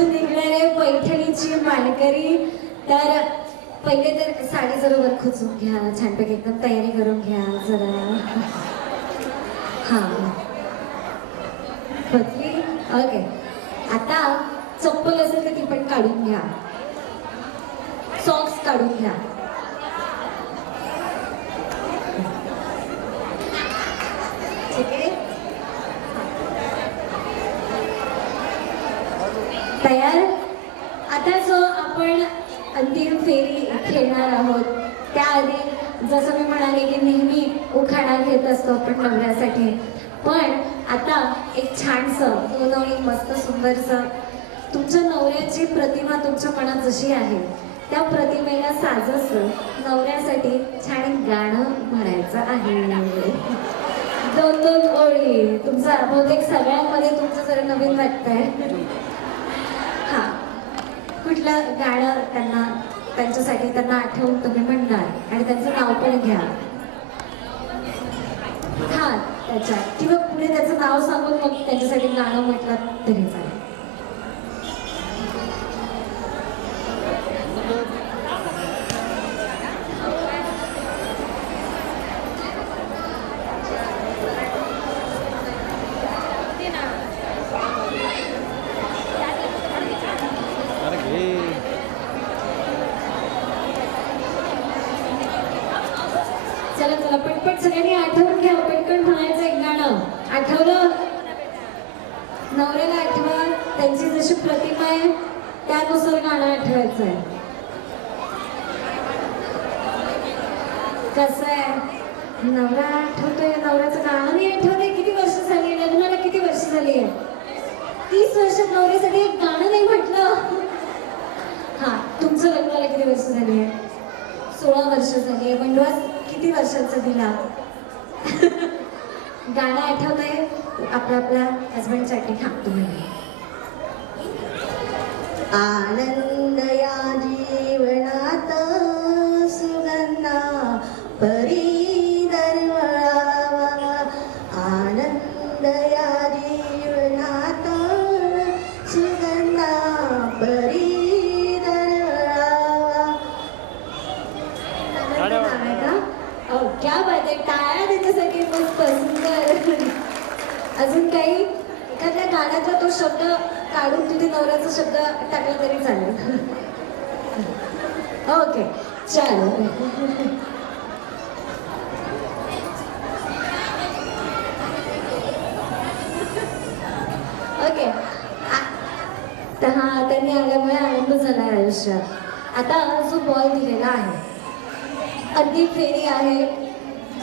गावामधून निघणारे पैठणीची मालकरी. तर पहिले तर साडी जरा वर खोचून घ्या, छानपैकी एकदम तयारी करून घ्या जरा. हा खोचली. ओके. आता चप्पल असेल तर ती पण काढून घ्या, सॉक्स काढून घ्या. ठीक आहे, तयार. आता जो आपण अंतिम फेरी खेळणार आहोत त्याआधी जसं मी म्हणाले की नेहमी उखाणा घेत असतो आपण नवऱ्यासाठी, पण आता एक छानसं दोन मस्त सुंदरसं तुमच्या नवऱ्याची प्रतिमा तुमच्या मनात जशी आहे त्या प्रतिमेला साजस नवऱ्यासाठी छान गाणं म्हणायचं आहे. दोन दोन ओळी. तुमचा बहुतेक सगळ्यांमध्ये तुमचं जरा नवीन वाटतंय. हा, कुठलं गाणं त्यांना त्यांच्यासाठी त्यांना आठवून तुम्ही म्हणणार आणि त्यांचं नाव पण घ्या. हा, त्याच्या किंवा पुढे त्याचं नाव सांगून मग त्यांच्यासाठी गाणं म्हटलं तरी चालेल. चला चला पटपट सगळ्यांनी आठवून घ्या, पटकन म्हणायचं एक गाणं. आठवलं? नवऱ्याला आठवा, त्यांची जशी प्रतिमा आहे त्यानुसार गाणं आठवायचं आहे. कसं आहे, नवरा आठवतोय, नवऱ्याचं गाणं नाही आठवतंय. किती वर्ष झाली लग्नाला, किती वर्ष झाली आहे? 30 वर्षात नवऱ्यासाठी एक गाणं नाही म्हटलं. हा, तुमचं लग्नाला किती वर्ष झाली आहे? 16 वर्ष झाली आहे. बंडवास किती वर्षांचा दिला? गाणं आठवतंय आपल्या हजबंडसाठी? हा, तुम्ही आनंद या जीवनात सुगंधा परी दरवळावा. आनंद या जीवनात सुगंधा परी क्या बात आहे. टाळ्या त्याच्यासाठी मस्त सुंदर. अजून काही एखाद्या गाण्याचा तो शब्द काढून तिथे नवऱ्याचा शब्द टाकला तरी चालेल. ओके, चालेल. ओके, हा, त्यांनी आल्यामुळे आनंद झाला आयुष्यात. आता जो बॉल दिलेला आहे, अंतिम फेरी आहे,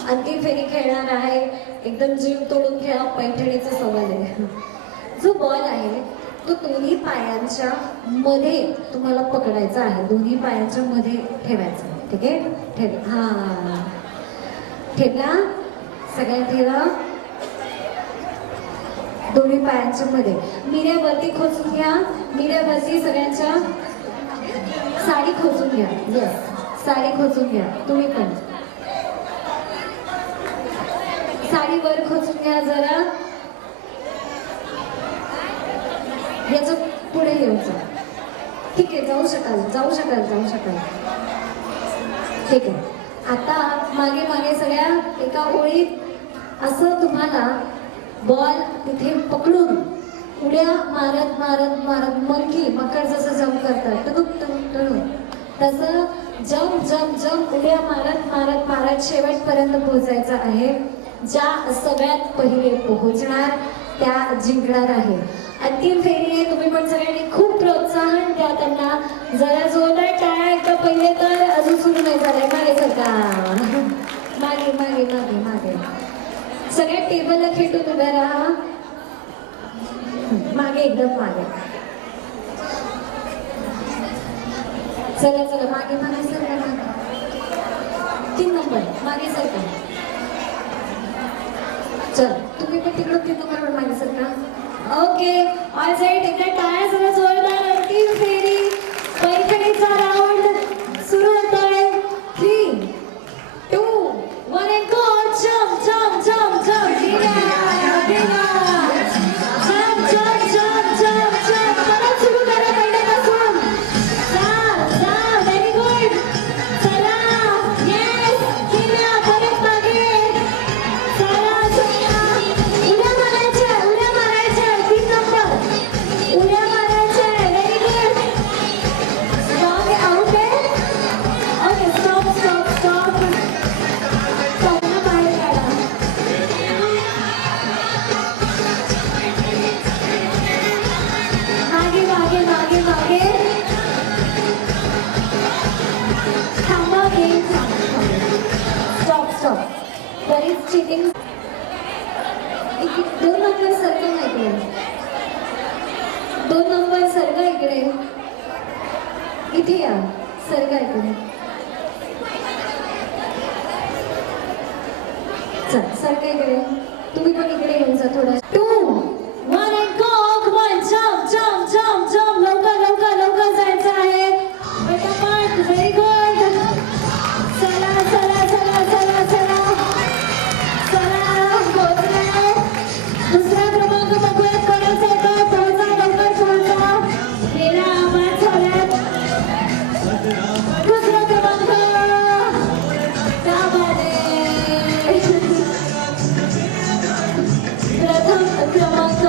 अंतिम फेरी खेळणार आहे. एकदम जीव तोडून खेळा, पैठणीचा सवाल आहे. जो बॉल आहे तो दोन्ही पायांच्या मध्ये तुम्हाला पकडायचा आहे, दोन्ही पायांच्या मध्ये ठेवायचा. ठीक आहे, ठेव. हा, ठेवला? सगळ्या ठेवा दोन्ही पायांच्या मध्ये. मिऱ्यावरती खोचून घ्या, मिऱ्यावरती सगळ्यांच्या. साडी खोचून घ्या. येस, साडी खोचून घ्या. तुम्ही पण साडी वर खोचून घ्या जरा. याच्या पुढे येऊ जा. ठीक आहे, जाऊ शकाल, जाऊ शकाल, जाऊ शकाल. ठीक आहे. आता मागे मागे सगळ्या एका ओळीत असं तुम्हाला बॉल तिथे पकडून उड्या मारत मारत मारत मंकी मकर जसं जंप करतात टुक टुक टुक तसं जंप जंप जंप उड्या मारत मारत मारत शेवटपर्यंत पोहोचायचं आहे. ज्या सगळ्यात पहिले पोहोचणार त्या जिंकणार आहे. अंतिम फेरी आहे. तुम्ही पण सगळ्यांनी खूप प्रोत्साहन द्या त्यांना. जरा जोरदार टाळ्या एकदा पहिले तर. अजून सुरू नाही झालंय. मागे सरका, मागे मागे मागे मागे. सगळ्या टेबलला खेटून उभ्या राहा. मागे, एकदम मागे. चला चला मागे मागे सरका. 3 नंबर मागे सरका. चल, तुम्ही पण तिकडून 3 नंबरवर मागे सरका. Okay, all side. एकदा टाळ्या जरा जोरदार. अंतिम फेरी पैठणीचा राऊंड सुरू होतोय. 3, 2, 1 and go. Jump jump jump jump. Jump jump jump jump jump. परत सुरू करा. इथे या सरकार इकडे चल सरकार इकडे तुम्ही पण इकडे येऊन जा थोडा 2 1 and go come on jump jump jump jump लवकर लवकर लवकर जायचं आहे पटापट व्हेरी गुड चला चला चला चला चला चला पोहोचले दुसरा क्रमांक बघूयात कोणाचा येतो पोहोचा लवकर पोहोचा गेला आम्हाला झाल्यात दुसरा क्रमांक त्यामध्ये प्रथम क्रमांक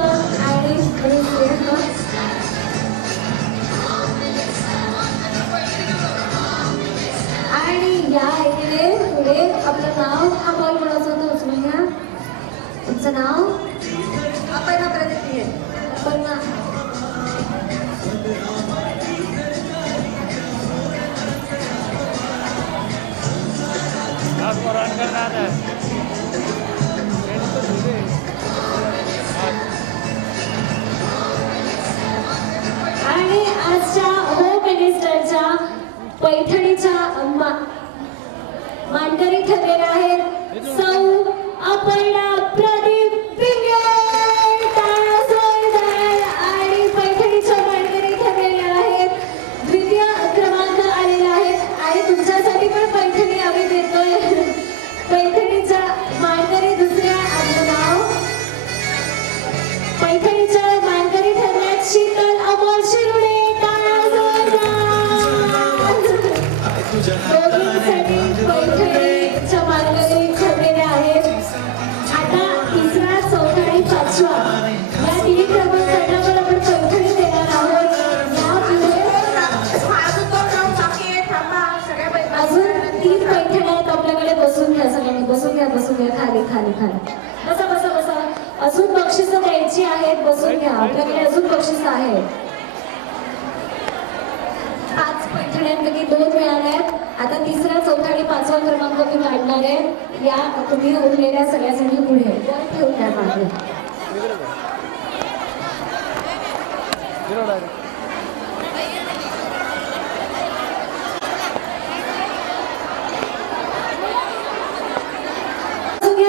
आणि या इकडे पुढे आपलं नाव आम्हाला कोणाचं होतं उचलून घ्या तुमचं नाव अपर्णा प्रदीप अपर्णा आणि आजच्या होम मिनिस्टरच्या पैठणीच्या मानकरी ठरलेल्या आहेत सौ अपर्णा प्रदीप आणि पैठणीच्या मानकरी ठरलेल्या आहेत द्वितीय क्रमांक आलेला आहे आणि तुमच्यासाठी पण पैठणी आम्ही देतोय पैठणीच्या मानकरी दुसऱ्या आपलं नाव पैठणीच्या मानकरी ठरल्यात शीतल अमोल शिरुडे दोघींसाठी पैठणीच्या मानकरी ठरलेल्या आहेत आता तिसरा चौथा आणि पाचवा या तिन्ही क्रमांकांना पण आपण पैठणी देणार आहोत अजून 3 पैठण्या आहेत आपल्याकडे बसून घ्या सगळ्यांनी बसून घ्या खाली खाली खाली बसा बसा बसा अजून बक्षिसं द्यायची आहेत बसून घ्या आपल्याकडे अजून बक्षिसं आहेत 5 पैठण्यांपैकी 2 मिळाल्या आता तिसरा चौथा आणि पाचवा क्रमांक मी काढणार आहे या तुम्ही उरलेल्या सगळ्यासाठी पुढे ठेवून द्या मागे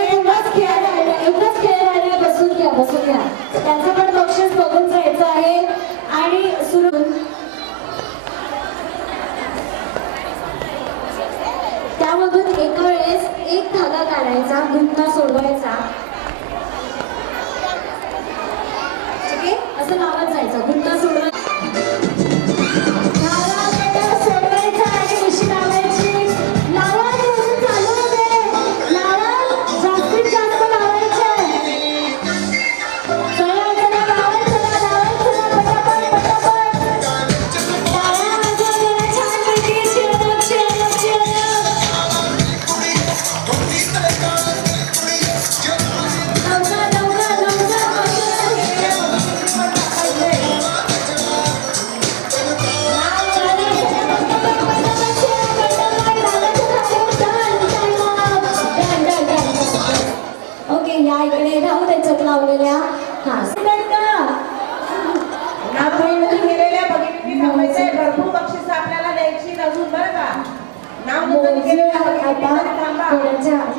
एकच खेळ राहिला बसून घ्या त्याचं पण बक्षीस बघून जायचं आहे आणि सुरू त्यामधून एका वेळेस एक धागा काढायचा गुंता सोडवायचा ठीक आहे असं लावत जायचं गुंता सोडवायचा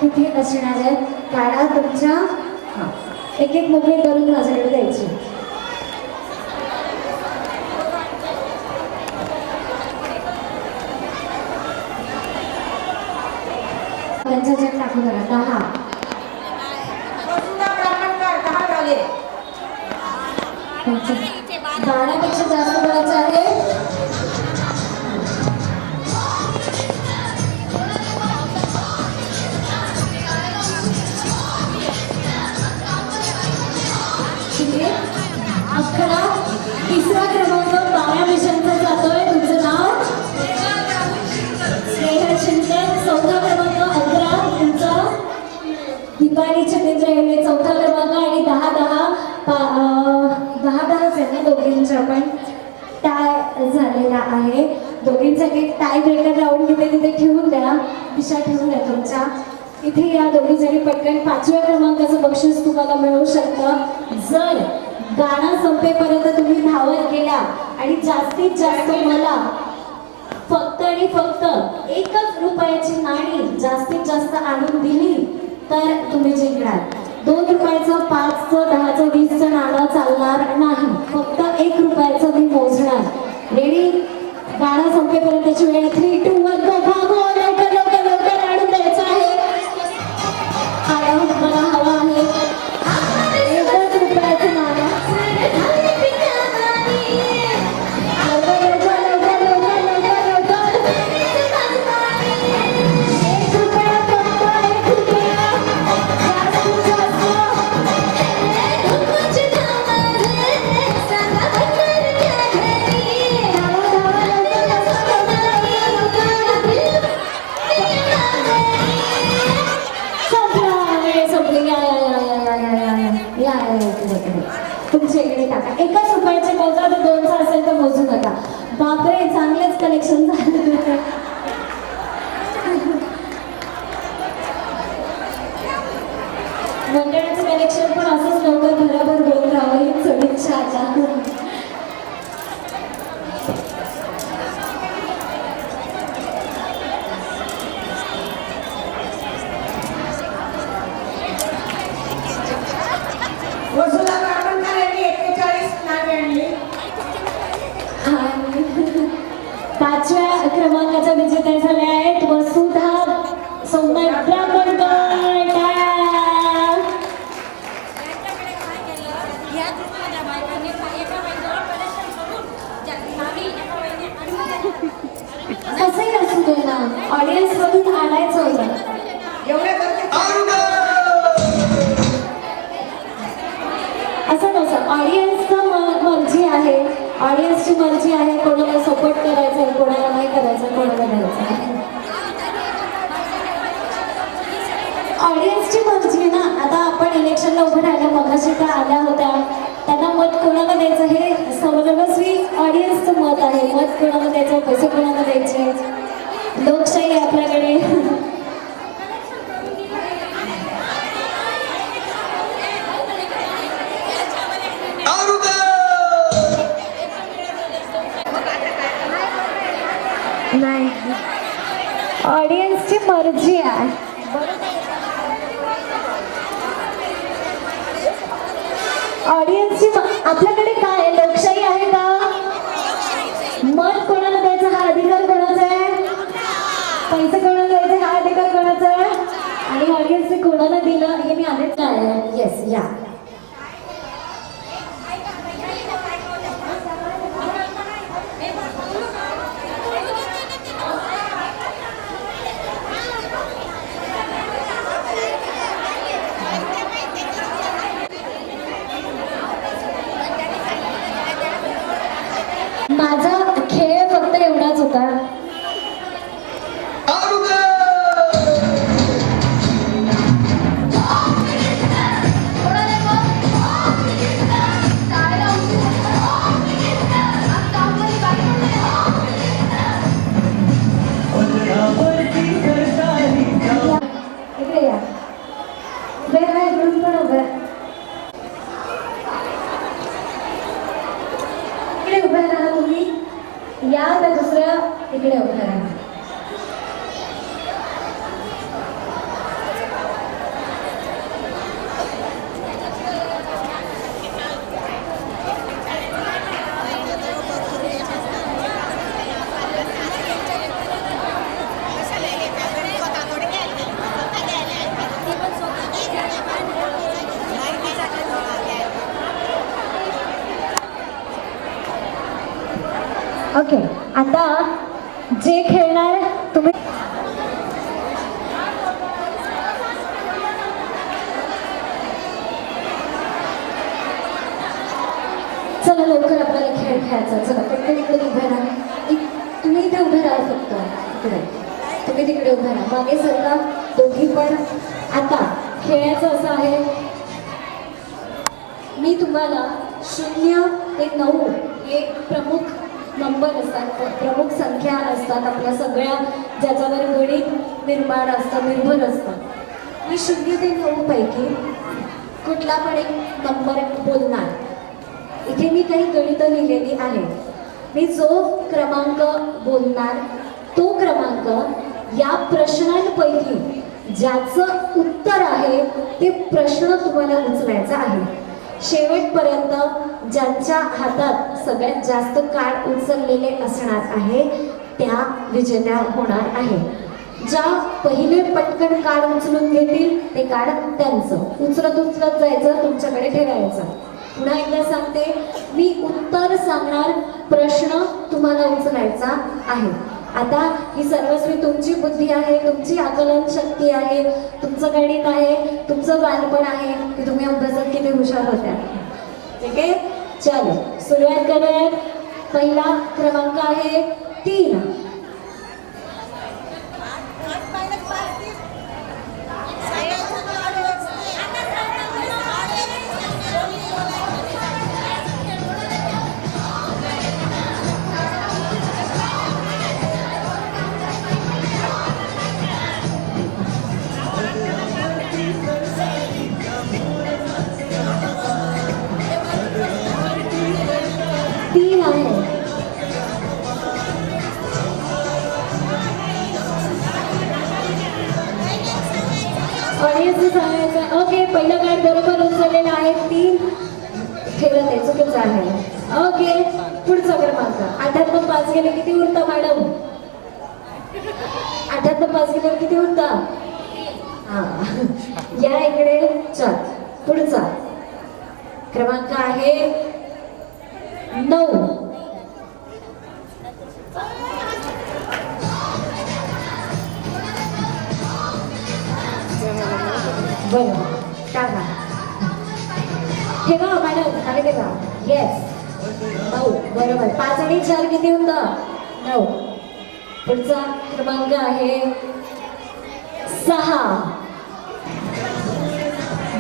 तिथे असणार आहेत काढा तुमच्या एक एक मोकळी करून माझ्याकडे द्यायची त्यांच्या जग टाकून जरा 10 12पेक्षा जास्त करायचं आहे तिसरा क्रमांक 12 मिशनचा जातोय तुमचं नाव स्नेहल शिंदे चौथा क्रमांक 11 तुमचा दीपाली छतेंद्र हेगडे चौथा क्रमांक आणि 10 दोघींचा पण टाय झालेला आहे दोघींसाठी टाय ब्रेकर राऊंड तिथे ठेवून द्या दिशा ठेवून द्या तुमच्या इथे या दोघींसाठी पटकन 5व्या क्रमांकाचं बक्षीस तुम्हाला मिळू शकतं जर गाणं संपेपर्यंत तुम्ही धावत गेला आणि जास्तीत जास्त मला फक्त आणि फक्त 1 रुपयाची नाणी जास्तीत जास्त आणून दिली तर तुम्ही जिंकणार. 2 रुपयाचं, 5चं, 10चं, 20चं नाणं चालणार नाही. फक्त 1 रुपयाचं मी मोजणार. रेडी? गाणं संपेपर्यंतची वेळ 3, 2, 1 गो. भागो, लवकर लवकर लवकर आणून द्यायचं आहे. आलं मला हवा आहे 1 रुपयाचं नाणं. तुमच्या इकडे टाका. 1च रुपयाचे मोजा, तर 2चा असेल तर मोजू नका. बापरे, चांगलेच कलेक्शन झालं. मंडळाचं कलेक्शन पण असंच लवकर भराभर होत राहावं ही सदिच्छा आता. वसुला काकणकर यांनी 41 नाणी आणली. आणि 5व्या क्रमांकाच्या विजेत्या झाल्या आहेत वसुधा सौम्यब्राह्मणकर. कसंही असू दे ना, ऑडियन्स मधून आणायचं होतं. एवढ्या गर्दीत असं नसतं. ऑडियन्सचं मर्जी आहे, ऑडियन्सची मर्जी आहे. कोणाला सपोर्ट करायचं आहे, कोणाला नाही करायचं, कोणाला द्यायचं आहे. ऑडियन्सची मर्जी आहे ना. आता आपण इलेक्शनला उभं राहिलं, मगाशी त्या आल्या होत्या, त्यांना मत कोणाला द्यायचं हे सर्वस्वी ऑडियन्सचं मत आहे. मत कोणाला द्यायचं, पैसे कोणाला द्यायचे, लोकशाही आहे आपल्याकडे. नाही, ऑडियन्सची मर्जी आहे. ऑडियन्सची आपल्याकडे काय आहे? लोकशाही आहे का? मत कोणाला द्यायचा हा अधिकार कोणाचा आहे? पैसे कोणाला द्यायचे हा अधिकार कोणाचा आहे? आणि ऑडियन्सने कोणाला दिलं हे मी आधीच काय. येस, या. माझा खेळ फक्त एवढाच होता. इकडे या. उभे राहा, इकडून पण उभे राहा. इकडे उभे राहा तुम्ही. या त्या दुसऱ्या इकडे उभे राहा. ओके, आता जे खेळणार तुम्ही चला लवकर आपल्याला खेळ खेळायचा. चला पटकन इकडे उभे राहा. तुम्ही इथे उभे राहा. फक्त इकडे तुम्ही तिकडे उभे राहा. मागे सरका दोघी पण. आता खेळायचं असं आहे, मी तुम्हाला 0 ते 9 हे प्रमुख नंबर असतात, प्रमुख संख्या असतात आपल्या सगळ्या, ज्याच्यावर गणित निर्माण असतं, निर्भर असतं. मी 0 ते 9 पैकी कुठला पण एक नंबर बोलणार. इथे मी काही गणितं लिहिलेली आहेत. मी जो क्रमांक बोलणार तो क्रमांक या प्रश्नांपैकी ज्याचं उत्तर आहे ते प्रश्न तुम्हाला उचलायचा आहे. शेवटपर्यंत ज्यांच्या हातात सगळ्यात जास्त कार्ड उचललेले असणार आहे त्या विजेत्या होणार आहे. ज्या पहिले पटकन कार्ड उचलून घेतील ते कार्ड त्यांचं. उचलत उचलत जायचं, तुमच्याकडे ठेवायचं. पुन्हा एकदा सांगते, मी उत्तर सांगणार, प्रश्न तुम्हाला उचलायचा आहे. आता ही सर्वस्वी तुमची बुद्धी आहे, तुमची आकलन शक्ती आहे, तुमचं गणित आहे, तुमचं बालपण आहे की तुम्ही अभ्यासात किती हुशार होत्या. ठीक आहे, चलो सुरुवात करूयात. पहिला क्रमांक आहे 3. सांगायचं. ओके, पहिलं कार्ड बरोबर उचललेलं आहे. 3 ठेवलं ते चुकीचं आहे. ओके, पुढचा क्रमांक 8 5 गेले किती उरता मॅडम? 8 5 गेले किती उरता? हा, या इकडे. चल, पुढचा क्रमांक आहे 9. बरं, टाका. ठेवा मॅडम, खाली ठेवा. येस, 9 बरोबर. 5 आणि 4 किती होतं? 9. पुढचा क्रमांक आहे 6.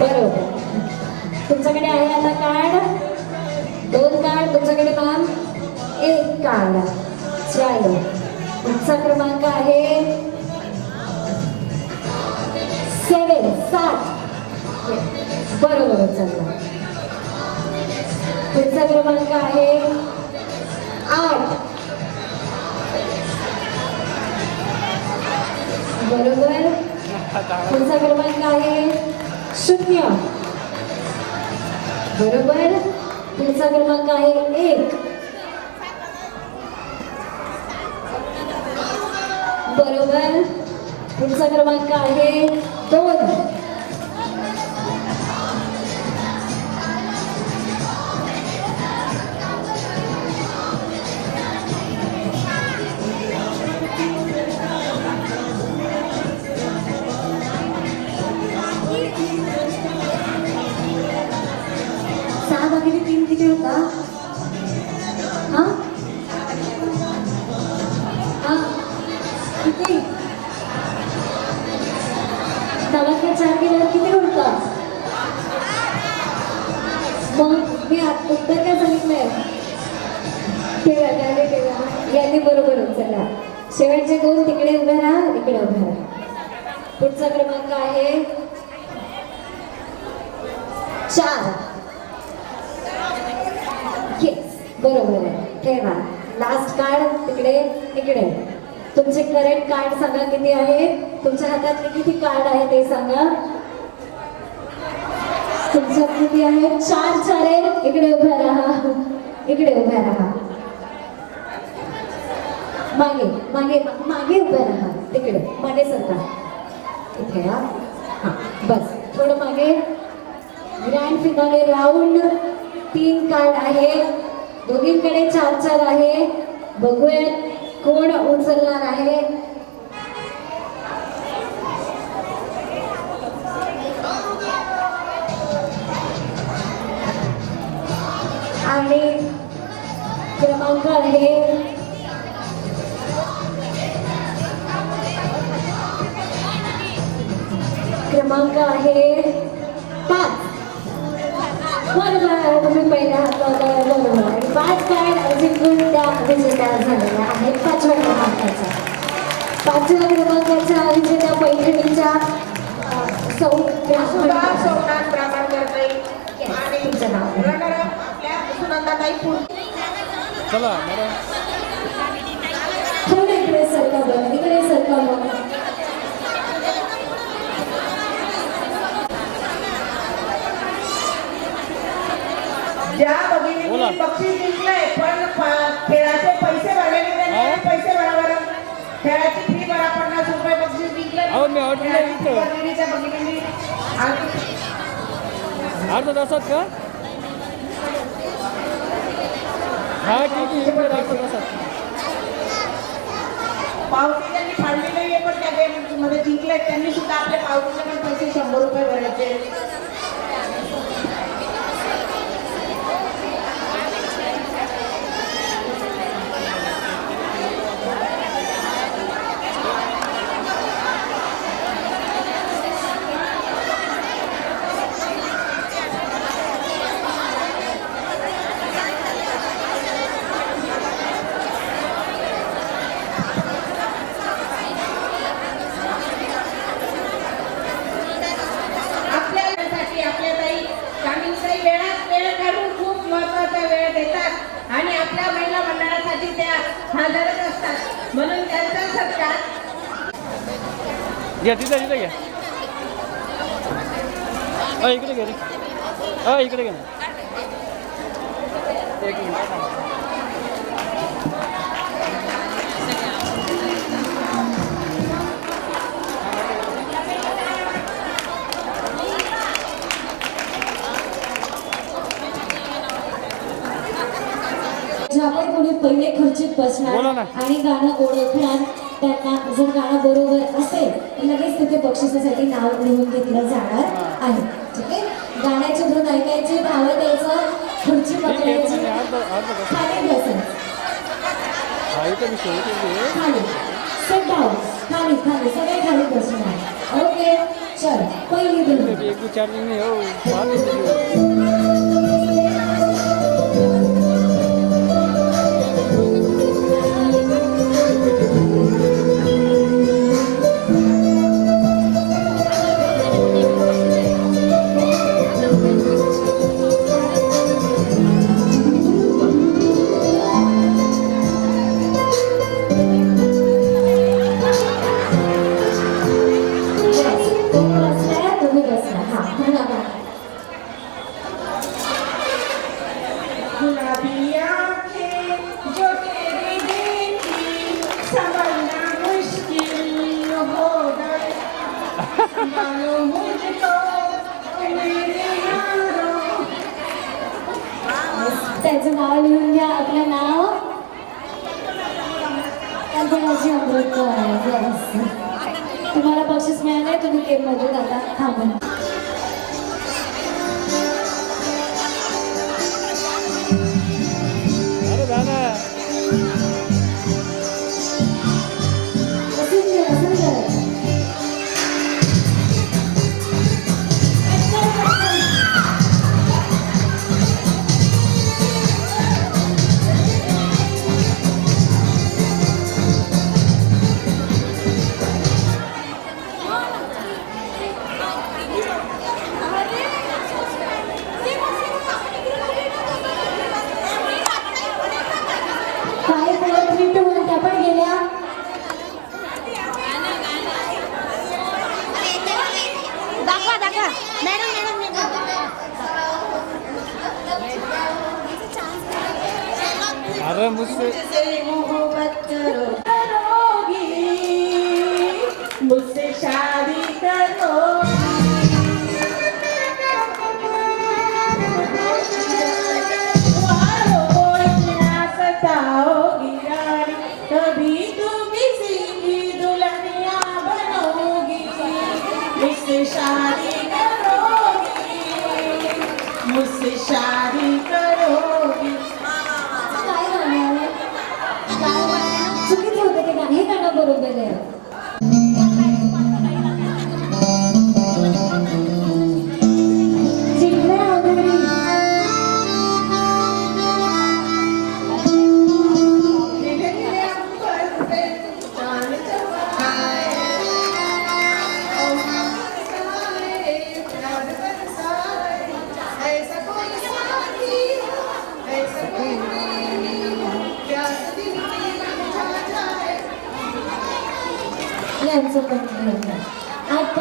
बरोबर. तुमच्याकडे आहे आता कार्ड 2 कार्ड तुमच्याकडे मॅम, 1 कार्ड. चलो, पुढचा क्रमांक आहे 7. बरोबर चालला. पुढचा क्रमांक आहे 8. बरोबर. पुढचा क्रमांक आहे 0. बरोबर. पुढचा क्रमांक आहे 1. बरोबर. पुढचा क्रमांक आहे 2. किती होता? हा, किती? 9 4 गेल्यावर किती उरता? मग मी उत्तर काय सांगितलंय? ठेवा, यांनी बरोबर उचलला. शेवटचे 2 तिकडे उभे राहा, इकडे उभे राहा. पुढचा क्रमांक आहे 4. बरोबर आहे. ठेवा. लास्ट कार्ड तिकडे, इकडे. तुमचे करेक्ट कार्ड सांगा किती आहे. तुमच्या हातातले किती कार्ड आहे ते सांगा. तुमच्या किती आहे? 4 4 आहे. इकडे उभ्या राहा, इकडे उभ्या राहा. मागे मागे मागे उभ्या राहा, तिकडे मागे सरका. इथे हा, बस थोडं मागे. ग्रँड फिनाले राऊंड 3 कार्ड आहे. दोघींकडे 4 4 आहे. बघूयात कोण उचलणार आहे. आणि क्रमांक आहे क्रमांक आहे 5. बरोबर, तुम्ही पहिल्या हाताला बरोबर. आणि 5 कार्ड जिंकून त्या विजेत्या झालेल्या आहेत. 5व्या क्रमांकाच्या 5व्या क्रमांकाच्या विजेत्या पैठणीच्या सोमनाथ ब्राह्मणकर आणि तुमचं नाव आपल्या सुनंदाताई. चला थोडे इकडे सरका. पैसे भरलेले त्यांनी पैसे भरा बरं. खेळाची फी भरा 50 रुपये बक्षीस जिंकले. अहो, मी ऑर्डर नाही खेळाची दिलं. फी भरलेली त्या भगिनींनी. अर्धा तासात का? हा ठीक आहे अर्धा तासात. पावती त्यांनी फाडली नाहीये पण त्या गेममध्ये जिंकले. त्यांनी सुद्धा आपले पावतीचे पण पैसे 100 रुपये भरायचे. आपल्यासाठी आपल्या ताई कामिनीताई वेळात वेळ काढून खूप महत्वाचा वेळ देतात आणि आपल्या महिला मंडळासाठी त्या हजरच असतात म्हणून त्यांचा सत्कार घ्या तिथं घ्या. इकडे घ्या रे. इकडे घ्या ना. एक मिनिट. आपण कोणी पहिले खुर्चीत बसणार बोला ना. आणि गाणं ओळखणार त्यांना जर गाणं बरोबर असेल तर लगेच तिथे बक्षिसासाठी नाव लिहून घेतलं जाणार आहे. ठीक आहे. गाण्याची धून ऐकायची, धावत द्यायचं, खुर्ची ठीक आहे पकडायची, पण अर्धा तास. खाली बसायचं, हा इथं मी शेवटी खाली सेट डाऊन, खाली खाली सगळे खाली बसणार. ओके चल पहिली धून. एक चार्जिंग नाही हो. 5 मिनिटं. तुम्ही बसला. हा पुन्हा बघा. गुलाबी आंखें जो तेरी देखी संभलना मुश्किल हो गए मानो मुझको मेरे यारों. त्याचं नाव लिहून घ्या. आपलं नाव कल्पनाची अमृत. Yes. तुम्हाला बक्षीस मिळालंय. तुम्ही गेम मध्ये आता थांबून. अरे दादा. बसून घे, बसून घे. काय 4, 3, 2, 1 त्या पण गेल्या. दाखवा दाखवा मॅडम अरे मुझसे मुझसे मोहब्बत करोगी मुझसे शादी करोगी सताओगी रानी कभी तू किसी की दुल्हनिया बनोगी मुझसे शादी करोगी मुझसे शादी करोगी. काय गाणं आहे? काय चुकीचं होतं ते गाणं. हे गाणं बरोबर आहे. जिंकले ऑलरेडी. यांचं पण घेऊन आठ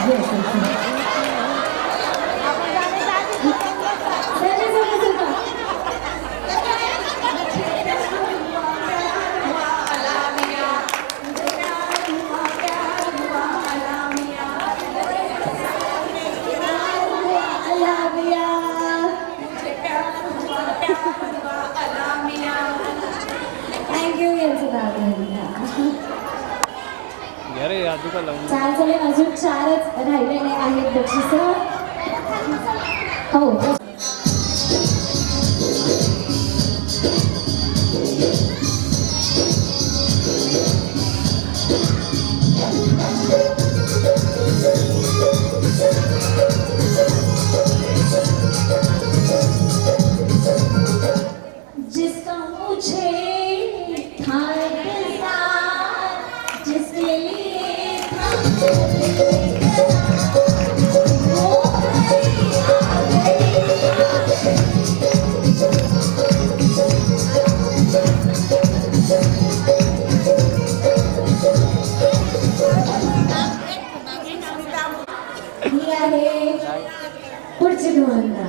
Yes, yes, yes. थँक्यू यांचं घ्या रे या दुका लावून. चार झाले अजून 4च राहिलेले आहेत बक्षीस. हो जिसका मुझे था इंतजार, जिसके लिए था वो ही आहे पुढची धुवंता.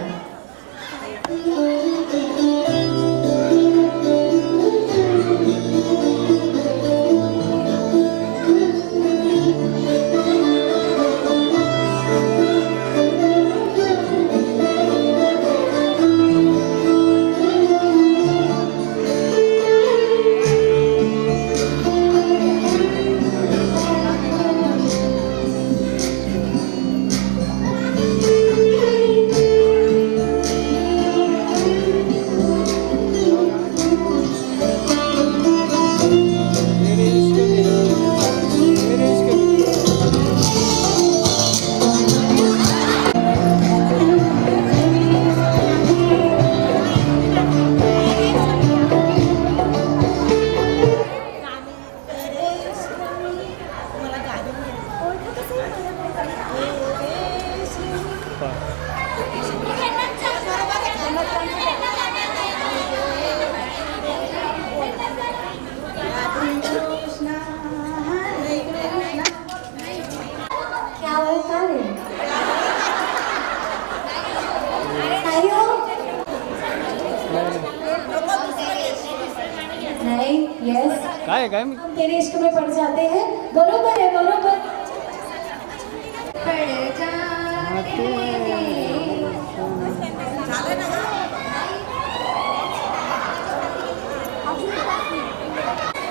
मेरे इश्क में, मेरे इश्क में. क्या होता है नाही हो नहीं. यस काय काय मी तेरे इश्क में पड़ जाते हैं. बरोबर आहे बरोबर. पड़ जाते हैं.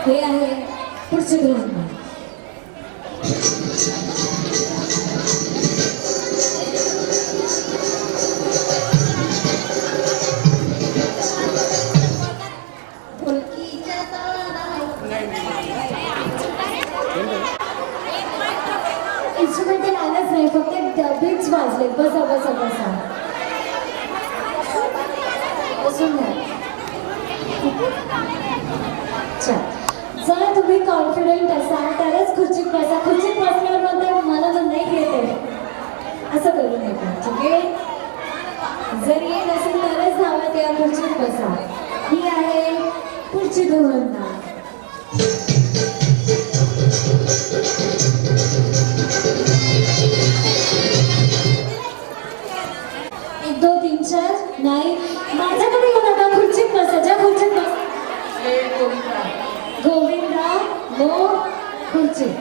हे आहे पुढचे धोरण. इन्स्ट्रुमेंटल आलंच नाही, फक्त बीट्स वाजले. बसा बसा बसा बसून घ्या. चल, जर तुम्ही कॉन्फिडंट असाल तरच खुर्चीत बसा. खुर्चीत बसल्यावर म्हणतात मला तर नाही येते, असं करू नका. ठीक आहे, जर येत असेल तरच धावत या खुर्चीत बसा. ही आहे पुढची धोरणा. 1 2 3 4 नाही, माझ्याकडे येऊ नका. खुर्चीत बसा. ज्या खुर्चीत बस. गोविंदा नो खुर्चीत.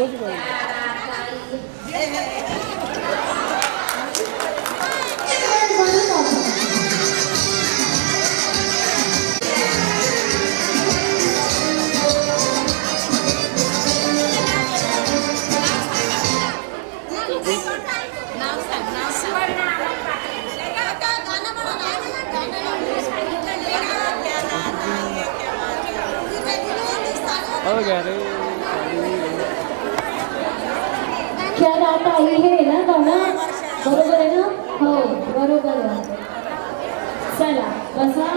बोल की. हो गया रे. क्या रात आई है ना गाणं बरोबर आहे ना हो बरोबर आहे चला बसा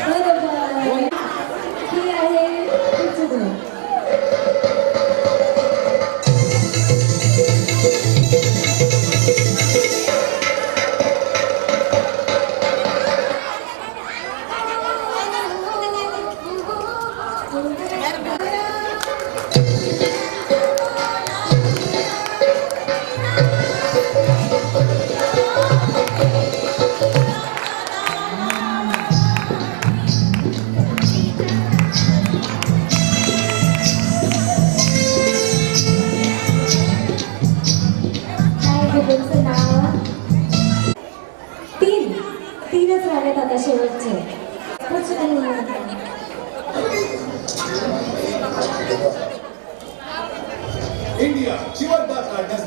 बरोबर ही आहे पुढची धून. काय आहे तुमचं नाव तीनच राहिलेत आता शेवटचे पुढचे काही म्हणत नाही. इंडिया जिवंत काढण्यास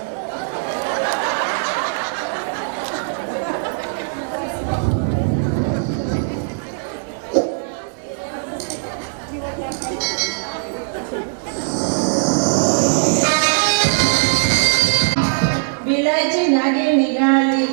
बिलाची नागे निघाली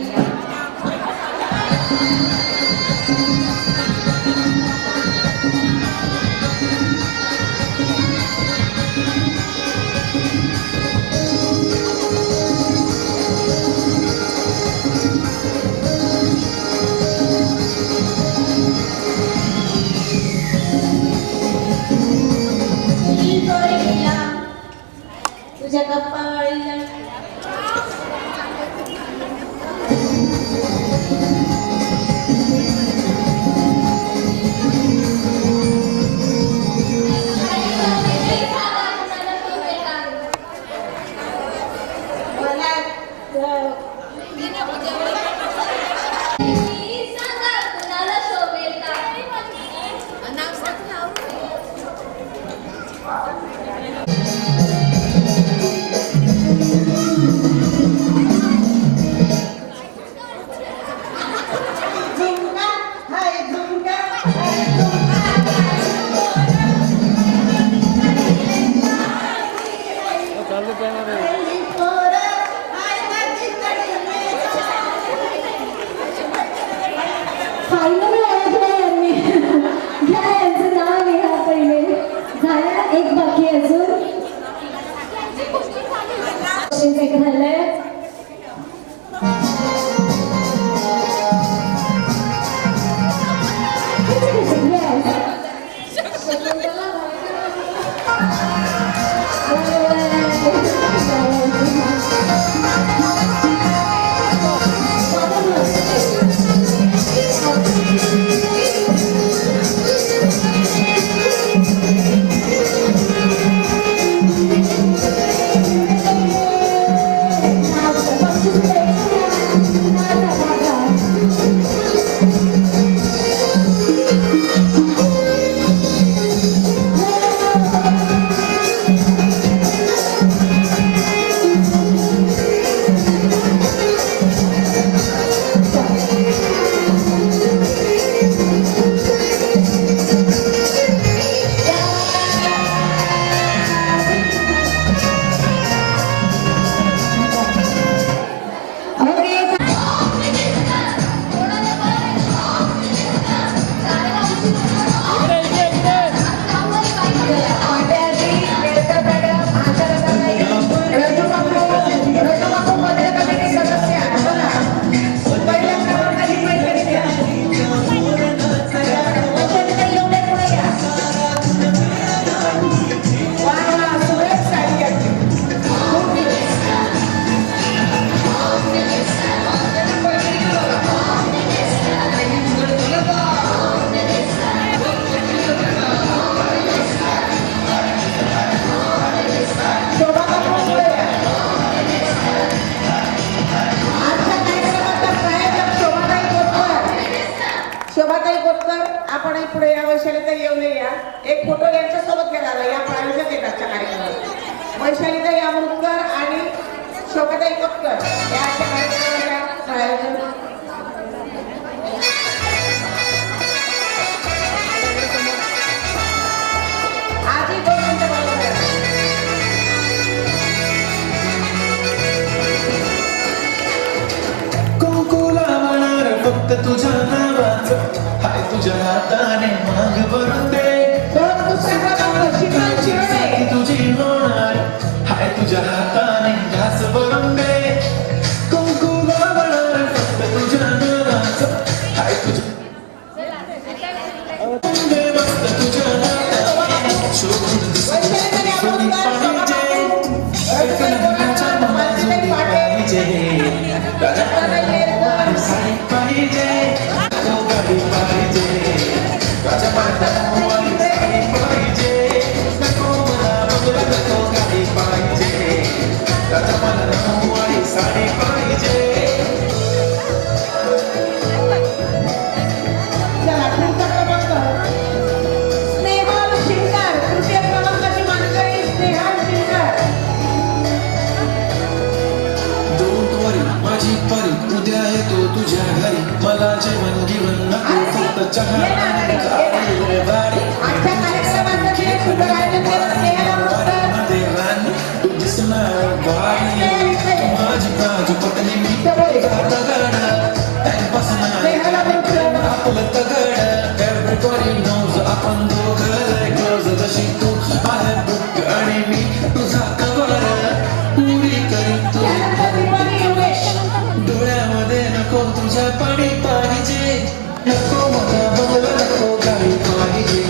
तुझ्या गप्पा वाळीला चालू कॅमेरा. वैशालीताई अमृतकर आणि शोभाताई कपकर या अशा कार्यक्रमाच्या आयोजन. आजही 2 मिनिटं बोलवलं. कुंकुला म्हणणार फक्त तुझ्या नावाचं हाय तुझ्या हाताने माग भरून दे दुसरा क्रमांक शीतल शिरोडे. तुझी होणार हाय तुझ्या हाताने घास भरून दे कुंकुला म्हणणार फक्त तुझ्या नावाचं हाय तुझ्या दे फक्त तुझ्या हाताने शोधून वैशालीताई अमृतकर, चला, पुढचा क्रमांक स्नेहल शिंगार. तृतीय क्रमांकाची मानकरी स्नेहल शिंगार. Don't worry, माझी परी उद्या येतो तुझ्या घरी मला जेवण घेऊन नको फक्त चहा आणि काहीतरी भारी. आजच्या कार्यक्रमाचं जे सुंदर आयोजन केलं स्नेहल अमृतकर. मध्ये रान तू दिसणार भारी माझी बाजू पत्नी मी तगड टाइमपास स्नेहल नाही अमृतकर. आपलं तगड everybody knows आपण दोघं क्लोज जशी तू आहे बुक आणि मी तुझा कवर पुरी करीन तू त्यानंतर दीपाली योगेश. डोळ्यामध्ये नको तुझ्या पाणी पाहिजे नको मला बंगला नको गाडी पाहिजे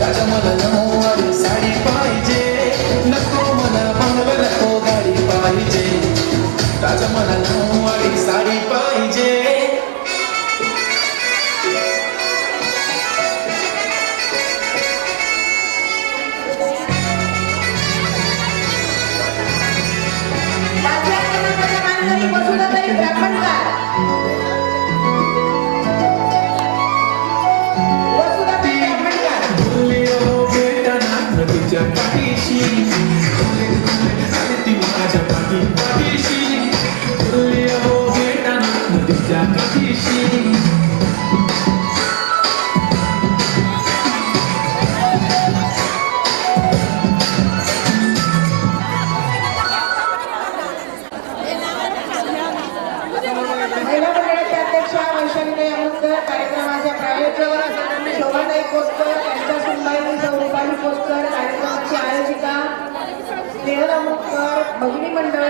राजा मला नऊवारी साडी पाहिजे नको मला बंगला नको गाडी पाहिजे राजा मला नऊवारी साडी पाहिजे पाचव्या क्रमांकाच्या मानकरी वसुधाताई ब्राह्मणकार. वसुधाताई ब्राह्मणकार. भुलली हो बेटाना नदीच्या काठीशी ती माझ्या पाठीशी भुलली हो बेटाना नदीच्या काठीशी महिला मंडळाच्या अध्यक्षा वैशालीताई अमृतकर, कार्यक्रमाच्या प्रायोजक शोभाताई कोतकर, त्यांच्या सुनबाई सौरभाई कोतकर, कार्यक्रमाची आयोजिका स्नेहल अमृतकर, भगिनी मंडळ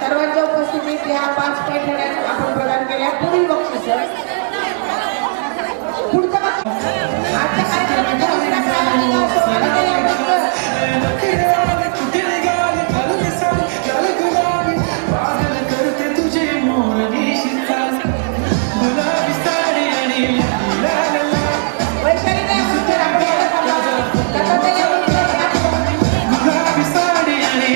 सर्वांच्या उपस्थितीत या 5 पैठण्या आपण प्रदान केल्या. पुढील बक्षीस पुढचं बक्षीस आजच्या कार्यक्रमाच्या महिला प्रायोजिका शोभाताई अमृतकर. करते तुझे मोरनी शिरतात गुलाबी साडी आणि वैशालीताई अमृतकर आपण याला थांबवा. लताताई अमृतकर या. गुलाबी साडी आणि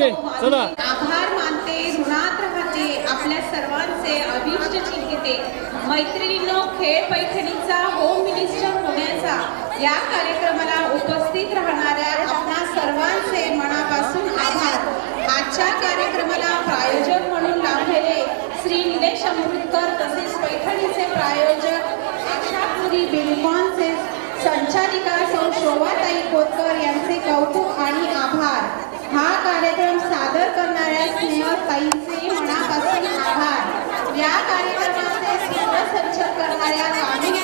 ओके चला. आभार मानते, ऋणात राहते, आपल्या सर्वांचे अभिष्ट चिंतिते. मैत्रिणींनो, खेळ पैठणीचा होम मिनिस्टर होण्याचा या कार्यक्रमाला उपस्थित राहणाऱ्या आपणा सर्वांचे मनापासून आभार. आजच्या कार्यक्रमाला प्रायोजक म्हणून लाभलेले श्री निलेश अमृतकर तसेच पैठणीचे प्रायोजक आशापुरी बिल्कॉनचे संचालिका सौ शोभाताई कोतकर यांचे कौतुक आणि आभार. हा कार्यक्रम सादर करणाऱ्या स्नेहताईंचे मनापासून आभार. या कार्यक्रमाचे सूत्रसंचालन करणाऱ्या कामिनी